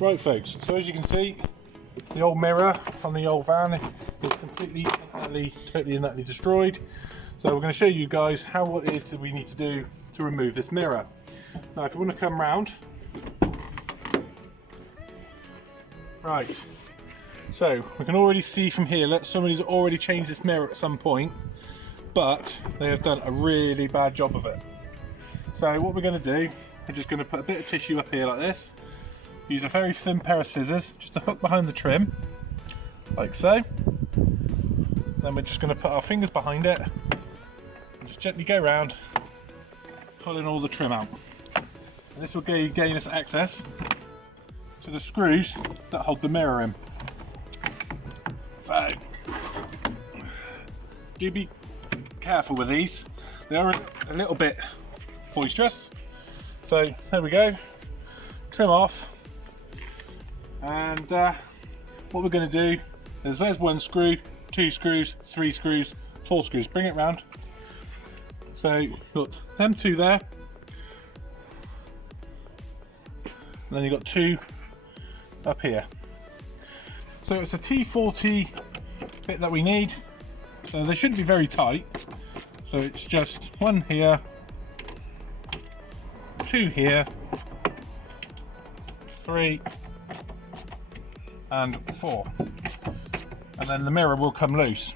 Right folks, so as you can see, the old mirror on the old van is completely, totally and utterly destroyed. So we're going to show you guys how it is that we need to do to remove this mirror. Now if you want to come round, right, so we can already see from here that somebody's already changed this mirror at some point, but they have done a really bad job of it. So what we're going to do, we're just going to put a bit of tissue up here like this. Use a very thin pair of scissors just to hook behind the trim, like so. Then we're just going to put our fingers behind it and just gently go around, pulling all the trim out. And this will gain us access to the screws that hold the mirror in. So, do be careful with these. They are a little bit boisterous. So there we go. Trim off. And what we're going to do is there's one screw, 2 screws, 3 screws, 4 screws. Bring it round. So you've got them 2 there. And then you've got 2 up here. So it's a T40 bit that we need. So they shouldn't be very tight. So it's just 1 here, 2 here, 3 and 4, and then the mirror will come loose.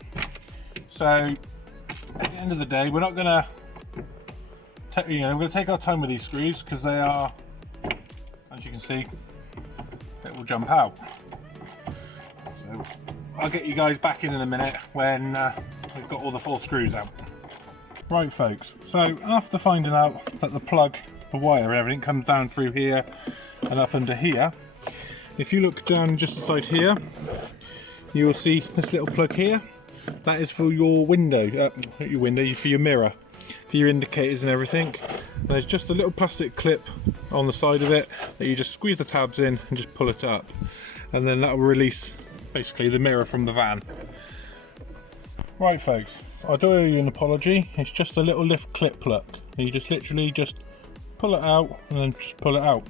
So at the end of the day, we're not going to we're going to take our time with these screws because they are, as you can see, it will jump out. So I'll get you guys back in a minute when we've got all the 4 screws out. Right folks, so after finding out that the plug, the wire and everything comes down through here and up under here, if you look down just aside here, you will see this little plug here. That is for your window, not your window, for your mirror, for your indicators and everything. There's just a little plastic clip on the side of it that you just squeeze the tabs in and just pull it up, and then that will release basically the mirror from the van. Right folks, I do owe you an apology. It's just a little lift clip plug. You just literally just pull it out and then just pull it out.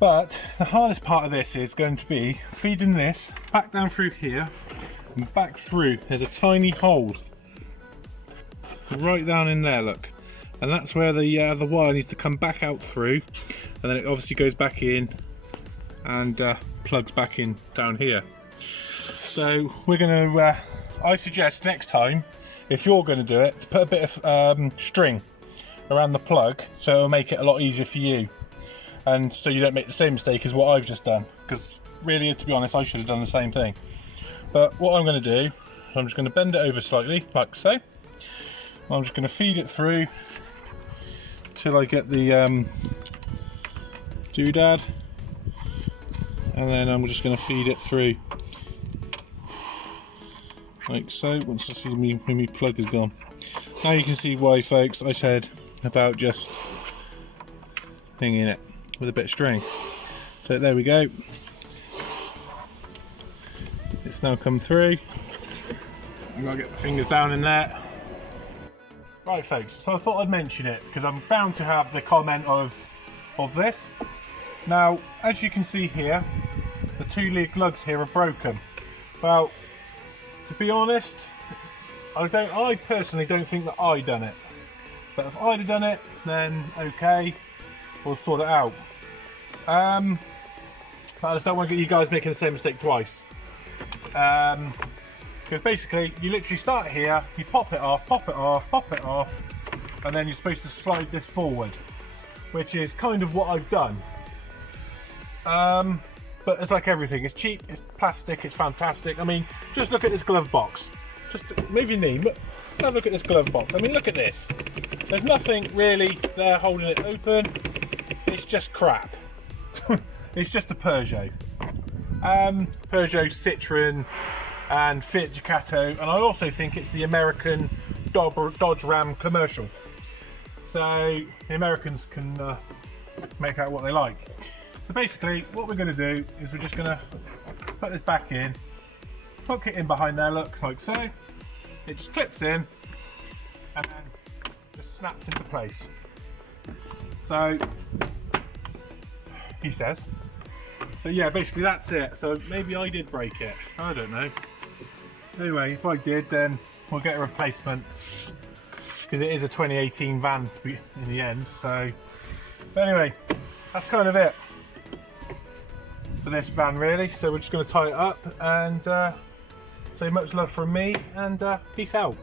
But the hardest part of this is going to be feeding this back down through here and back through. There's a tiny hole right down in there, look, and that's where the wire needs to come back out through, and then it obviously goes back in and plugs back in down here. So we're going to I suggest next time, if you're going to do it, to put a bit of string around the plug, so it'll make it a lot easier for you, and so you don't make the same mistake as what I've just done, because really, to be honest, I should have done the same thing. But what I'm going to do is I'm just going to bend it over slightly like so. I'm just going to feed it through till I get the doodad, and then I'm just going to feed it through like so. Once I see my plug is gone, now you can see why, folks, I said about just hanging it with a bit of string. So there we go. It's now come through. I've got to get my fingers down in there. Right folks, so I thought I'd mention it because I'm bound to have the comment of this. Now, as you can see here, the 2 lead lugs here are broken. Well, to be honest, I personally don't think that I done it. But if I'd have done it, then okay, we'll sort it out. But I just don't want to get you guys making the same mistake twice. Because basically, you literally start here, you pop it off, pop it off, pop it off, and then you're supposed to slide this forward, which is kind of what I've done. But it's like everything, it's cheap, it's plastic, it's fantastic. I mean, just look at this glove box. Just move your knee, let's have a look at this glove box. I mean, look at this. There's nothing really there holding it open. It's just crap. It's just a Peugeot. Peugeot, Citroën and Fiat Ducato, and I also think it's the American Dodge Ram commercial. So the Americans can make out what they like. So basically what we're going to do is we're just going to put this back in, hook it in behind there, look, like so. It just clips in and then just snaps into place. So he says But yeah, basically that's it. So maybe I did break it. I don't know. Anyway, if I did, then we'll get a replacement because it is a 2018 van to be in the end. So, but anyway, that's kind of it for this van, really. So we're just going to tie it up and say much love from me and peace out.